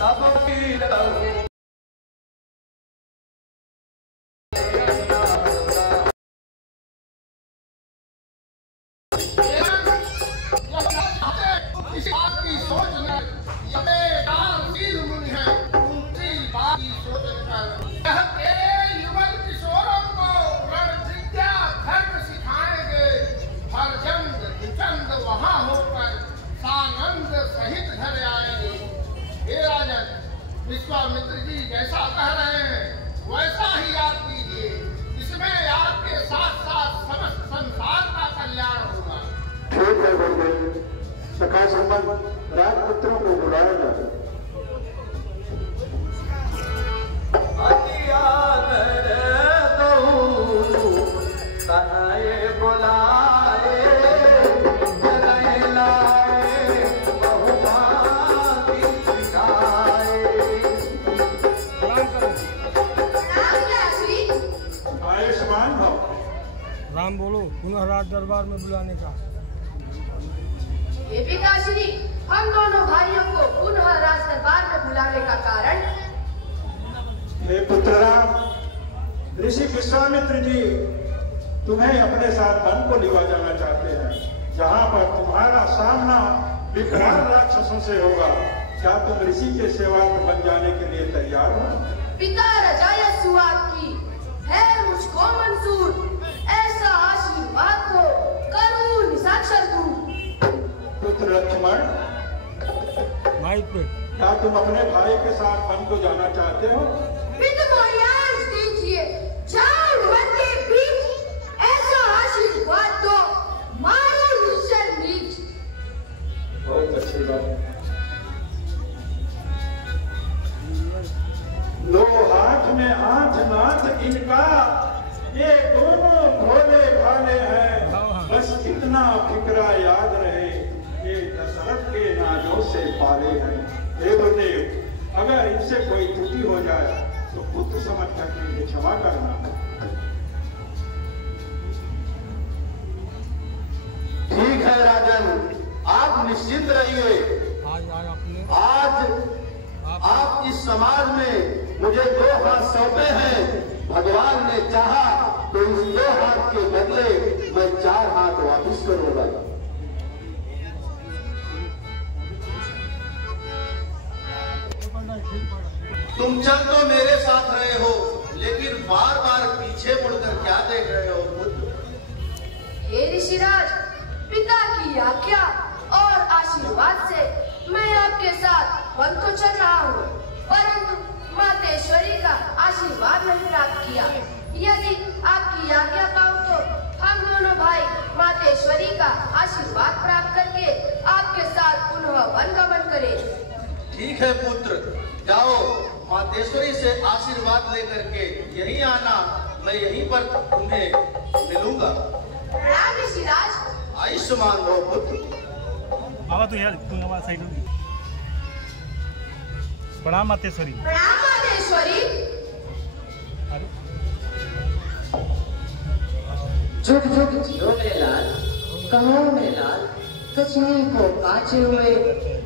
तब भी रहूं। इस बात की सोच न मुनि है उनकी बात की सोच कर तेरे युगल किशोरों को रणजिज्ञा धर्म सिखाएंगे। हरचंद दुचंद वहां होकर सानंद सहित घर आएंगे। हे राजन, विश्वामित्र जी जैसा कह रहे हैं वैसा ही आप कीजिए। इसमें आपके साथ साथ समस्त संसार का कल्याण होगा। ठीक है गुरुदेव, सखा संबंध राजपुत्रों को बुलाया जाए। बुलाए आयुष्मान भव। राम बोलो, पुनः राज दरबार में बुलाने का। ये पिताश्री, हम दोनों भाइयों को पुनः राज दरबार में बुलाने का कारण? हे पुत्रराम, ऋषि विश्वामित्र जी तुम्हें अपने साथ वन को लिवा जाना चाहते हैं, जहाँ पर तुम्हारा सामना विकराल राक्षसों से होगा। क्या तुम ऋषि के सेवक बन जाने के लिए तैयार हो? पिता रजायत सुआद की है मुझको मंजूर। ऐसा आशीर्वाद तो करूं निशाचर दूं। पुत्र लक्ष्मण, माइक पे क्या तुम अपने भाई के साथ वन को जाना चाहते हो? पिता को आदेश दीजिए, जाओ वन के बीच। ऐसा आशीर्वाद तो मारो निश्चर नीच। बहुत अच्छी बात है। लो हाथ में आठ नाथ इनका, ये दोनों भोले भाले हैं। बस इतना फिक्रा याद रहे, ये दशरथ के नाजों से पाले हैं। हे गुरुदेव, अगर इनसे कोई त्रुटि हो जाए तो पुत्र समझ कर इन्हें क्षमा करना। ठीक है राजन, आप निश्चिंत रहिए। आज आप इस समाज में मुझे 2 हाथ सौंपे हैं। भगवान ने चाहा तो इस 2 हाथ के बदले मैं 4 हाथ वापिस करूंगा। तुम चल तो मेरे साथ रहे हो, लेकिन बार बार पीछे मुड़कर क्या देख रहे हो पुत्र? हे ऋषिराज, पिता की आज्ञा और आशीर्वाद से मैं आपके साथ वन को चल रहा हूँ, परंतु मातेश्वरी का आशीर्वाद नहीं प्राप्त किया। यदि आपकी आज्ञा पाऊँ तो हम दोनों भाई मातेश्वरी का आशीर्वाद प्राप्त करके आपके साथ पुनः वन गमन करें। ठीक है पुत्र, जाओ मातेश्वरी से आशीर्वाद लेकर के यहीं आना। मैं यहीं पर तुम्हें मिलूंगा। प्रणाम ऋषिराज। आयुष्मान भव पुत्र। बाबा तो यार तुम हमारा साइड होगी। प्रणाम मातेश्वरी। प्रणाम मातेश्वरी। जुग जुग जियो मेरे लाल, कहो मेरे लाल। कछनी को काचे हुए,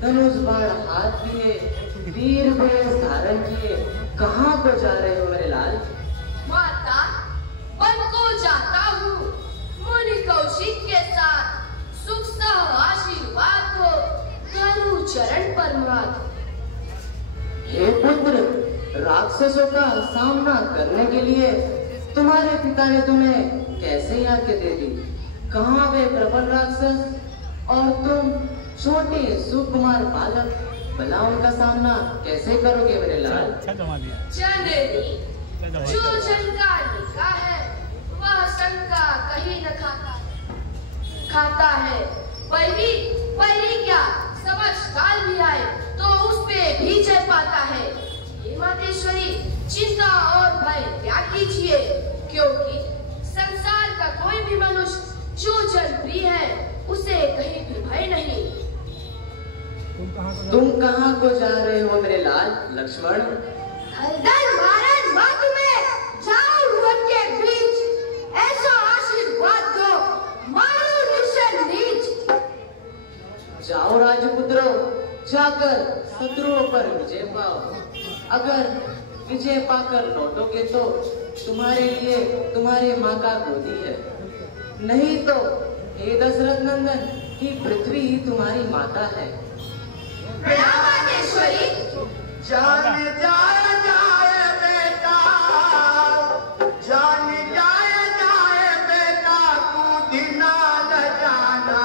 धनुष बाण हाथ लिए, वीर वेश धारण किए, कहाँ को जा रहे हो मेरे लाल? माता, वन को जाता हूँ मुनि कौशिक के साथ। सुख सह आशीर्वाद हो करूं चरण परमाद। हे पुत्र, राक्षसों का सामना करने के लिए तुम्हारे पिता ने तुम्हें कैसे आज्ञा दे दी? कहाँ वे प्रबल राक्षस और तुम छोटे सुकुमार बालक? भला उनका सामना कैसे करोगे मेरे लाल? जननी, जो जन का निका है वह शंका कहीं न खाता है। वही क्या समझ काल भी आए तो उस पे भी जय पाता है। ये मातेश्वरी, चिंता और भय त्याग कीजिए, क्योंकि संसार का कोई भी मनुष्य जो जन प्रिय है उसे कहीं भी भय नहीं। तुम कहाँ को जा रहे हो मेरे लाल लक्ष्मण? महाराज मातु में जाओ वन के बीच। ऐसा आशीर्वाद दो मारो निश्चर नीच। जाओ राजपुत्रों, जाकर शत्रुओं पर विजय पाओ। अगर विजय पाकर लौटोगे तो तुम्हारे लिए तुम्हारे माँ का गोदी है, नहीं तो हे दशरथ नंदन की पृथ्वी ही तुम्हारी माता है। प्रणाम मातेश्वरी। जान जाए जाए बेटा, जान जाए जाए बेटा, तू दिना न जाना।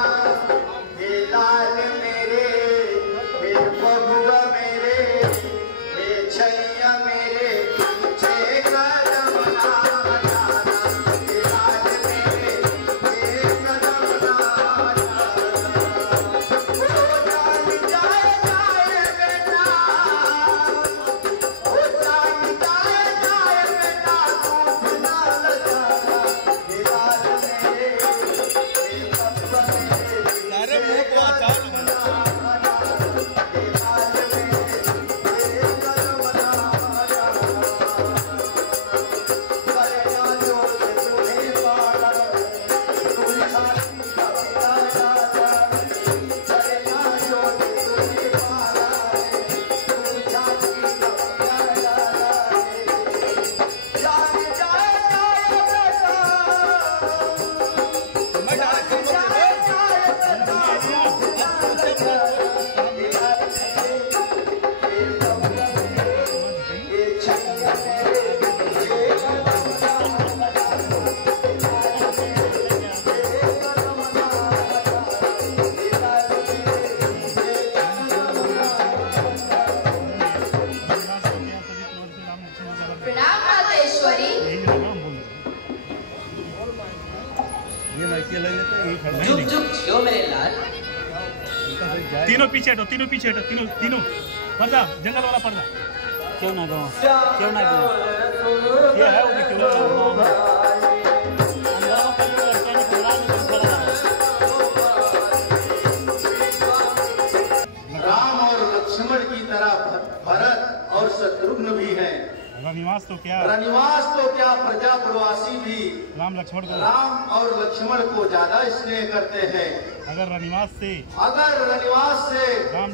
हे लाल मेरे, हे बबुआ मेरे, हे छैया मेरे, पीछे कदम ना हटाना। हे लाल मेरे, हे कदम ना हटाना। ओ जान जाए जाए बेटा, ओ जान जाए जाए बेटा, तू बिना न जाना। हे लाल मेरे, हे बबुआ मेरे, अरे मुंह को हटाओ। प्रणाम मातेश्वरी। चुप चुप जियो मेरे लाल। तीनों पीछे हटो, तीनों पीछे हटो, तीनों तीनों पर्दा, जंगल वाला पर्दा। क्यों ना दो, क्यों ना दो, ये है वो भी क्यों ना राम और लक्ष्मण की तरह भरत और शत्रुघ्न भी हैं। रनिवास तो क्या, रनिवास तो क्या, प्रजा प्रवासी भी राम लक्ष्मण को, राम और लक्ष्मण को ज्यादा स्नेह करते हैं। अगर रनिवास से राम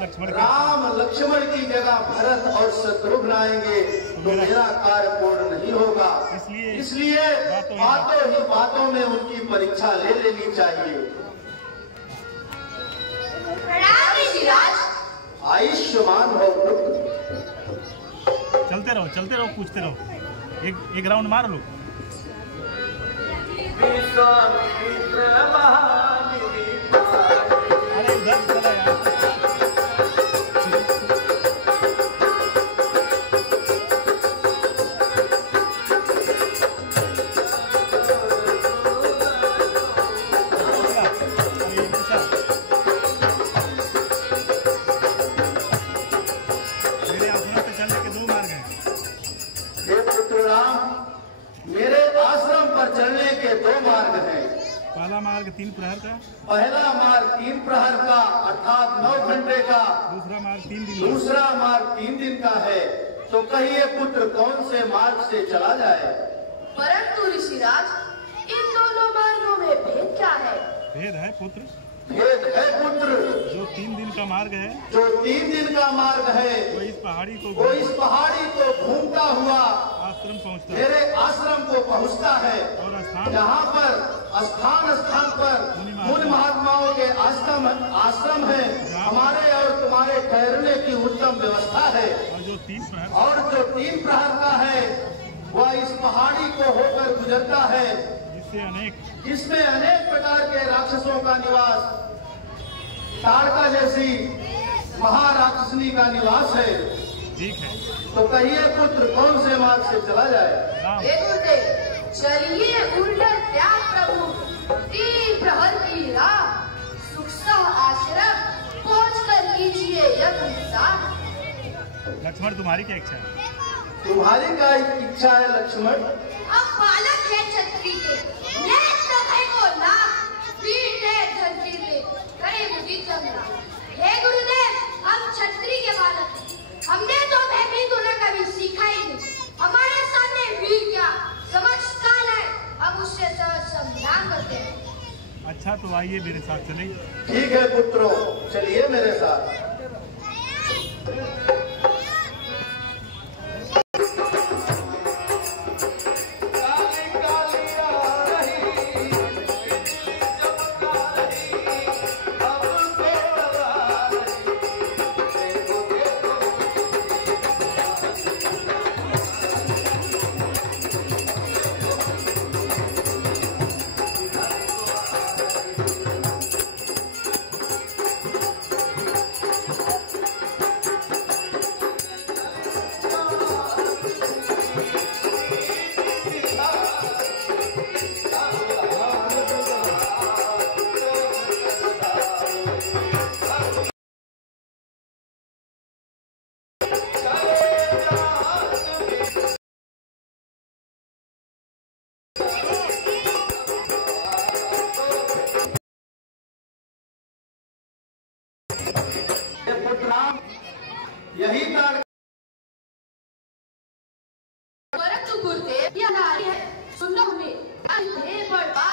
लक्ष्मण की जगह भरत और शत्रुघ्न आएंगे तो मेरा कार्य पूर्ण नहीं होगा। इसलिए बातों में उनकी परीक्षा ले लेनी चाहिए। प्रणाम ऋषिराज। आयुष्मान हो पुत्र। चलते रहो, पूछते रहो। एक राउंड मार लो। अरे उधर चला यार। मेरे आश्रम पे चलने के 2 मार्ग हैं। हे पुत्र राम, मेरे आश्रम पर चलने के 2 मार्ग हैं। पहला मार्ग 3 प्रहर का, पहला मार्ग 3 प्रहर का अर्थात 9 घंटे का। दूसरा मार्ग 3 दिन का। दूसरा मार्ग 3 दिन का है। तो कहिए पुत्र कौन से मार्ग से चला जाए? परंतु ऋषिराज, इन दोनों मार्गों में भेद क्या है? भेद है पुत्र, भेद है पुत्र। जो 3 दिन का मार्ग है, जो 3 दिन का मार्ग है, वो इस पहाड़ी को घूमता हुआ आश्रम पहुंचता है, मेरे आश्रम को पहुंचता है। और स्थान जहाँ पर स्थान पर मुनि महात्माओं के आश्रम है। हमारे और तुम्हारे ठहरने की उत्तम व्यवस्था है। और जो 3 प्रहर का है वह इस पहाड़ी को होकर गुजरता है, जिसमें अनेक प्रकार के राक्षसों का निवास, ताड़का जैसी महाराक्षसनी का निवास है। ठीक है। तो कहिए पुत्र कौन से मार्ग से चला जाए? हे गुरुदेव, चलिए उल्लर त्याग प्रभु, 3 प्रहर की राह, सुखसा आश्रम पहुंचकर कीजिए यज्ञ विचार। लक्ष्मण तुम्हारी क्या इच्छा है? तुम्हारी क्या इच्छा है लक्ष्मण? अब बालक है छत्री के, नेत्र भय को नाक, पीठ है धरती पे, करे मुझी संग्राम। हे गुरुदेव, हम छत्री के बालक हैं, हमने तो भयभीत होना कभी सीखा ही नहीं। हमारे सामने वीर क्या, समझ काल है, हम उससे सहज संग्राम करते हैं। अच्छा तो आइए मेरे साथ चलें। ठीक है पुत्रों, चलिए मेरे साथ। यही ताड़ परंतु गुरुदेव यह नारी है, सुनो हमें अंधे बड़ा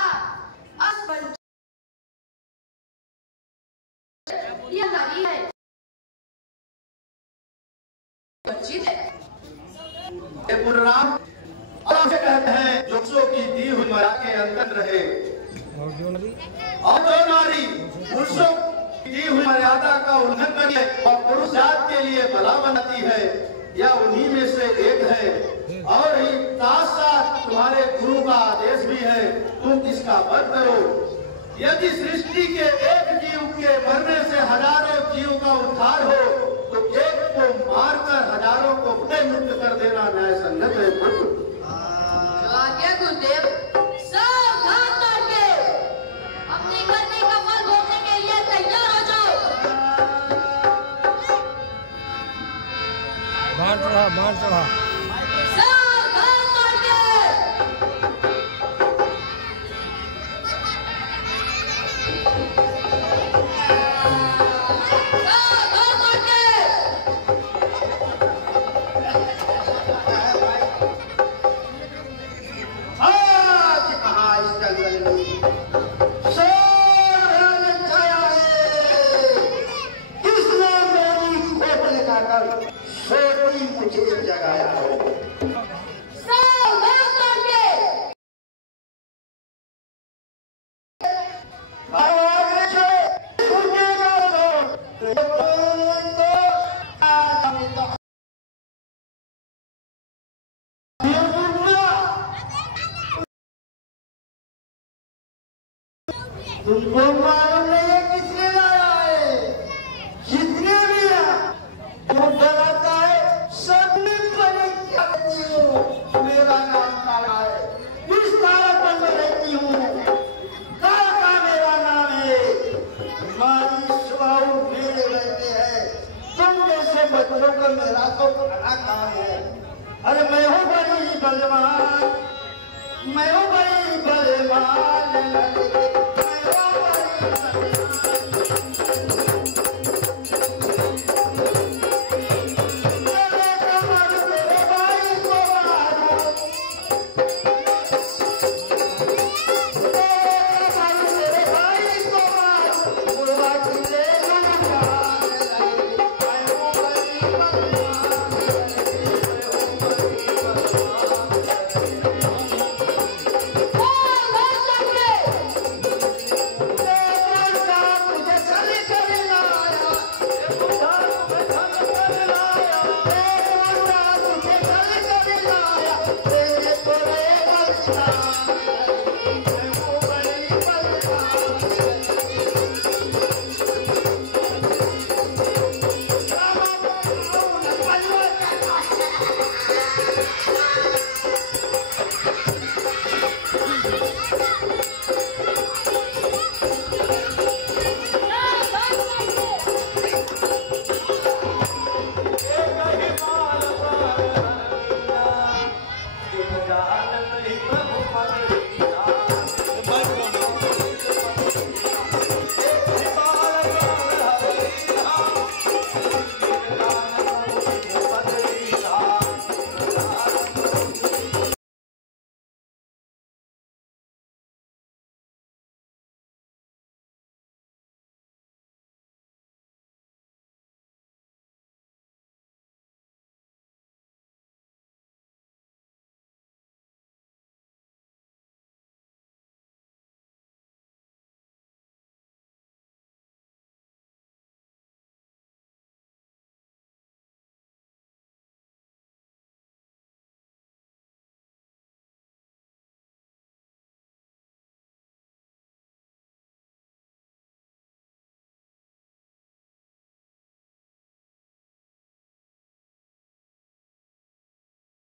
अस्पष्ट यह नारी है, वंचित है। पुरराम और कहते हैं जोशों की दी हुई मरा के अंदर रहे और जो नारी पुरुषों की दी हुई मर्यादा का उल्लंघन करे और पुरुष जात के लिए भला बनाती है, यह उन्हीं में से एक है। और ही साथ साथ तुम्हारे गुरु का आदेश भी है, तुम इसका वध करो। यदि सृष्टि के एक जीव के मरने से हजारों जीव का उद्धार हो तो एक को मारकर हजारों को भय मुक्त कर देना न्याय संगत है। गुरुदेव सावधान करके अपने करने का फल भोगने के लिए तैयार हो जाओ। बाढ़ चढ़ा सावधान करके जगाया हो। सावधान करके तुमको मालूम नहीं है किसने लाया है, जितने भी वो डराता है सब में मेरा नाम काला है, इस तारापुर में रहती हूँ, काला मेरा नाम है। हमारी स्वभाव मेरे रहते हैं, तुम जैसे बच्चों को मेरा तो बड़ा काम है। अरे मैं हूँ बड़ी बलवान, मैं हूँ बड़ी बलवान।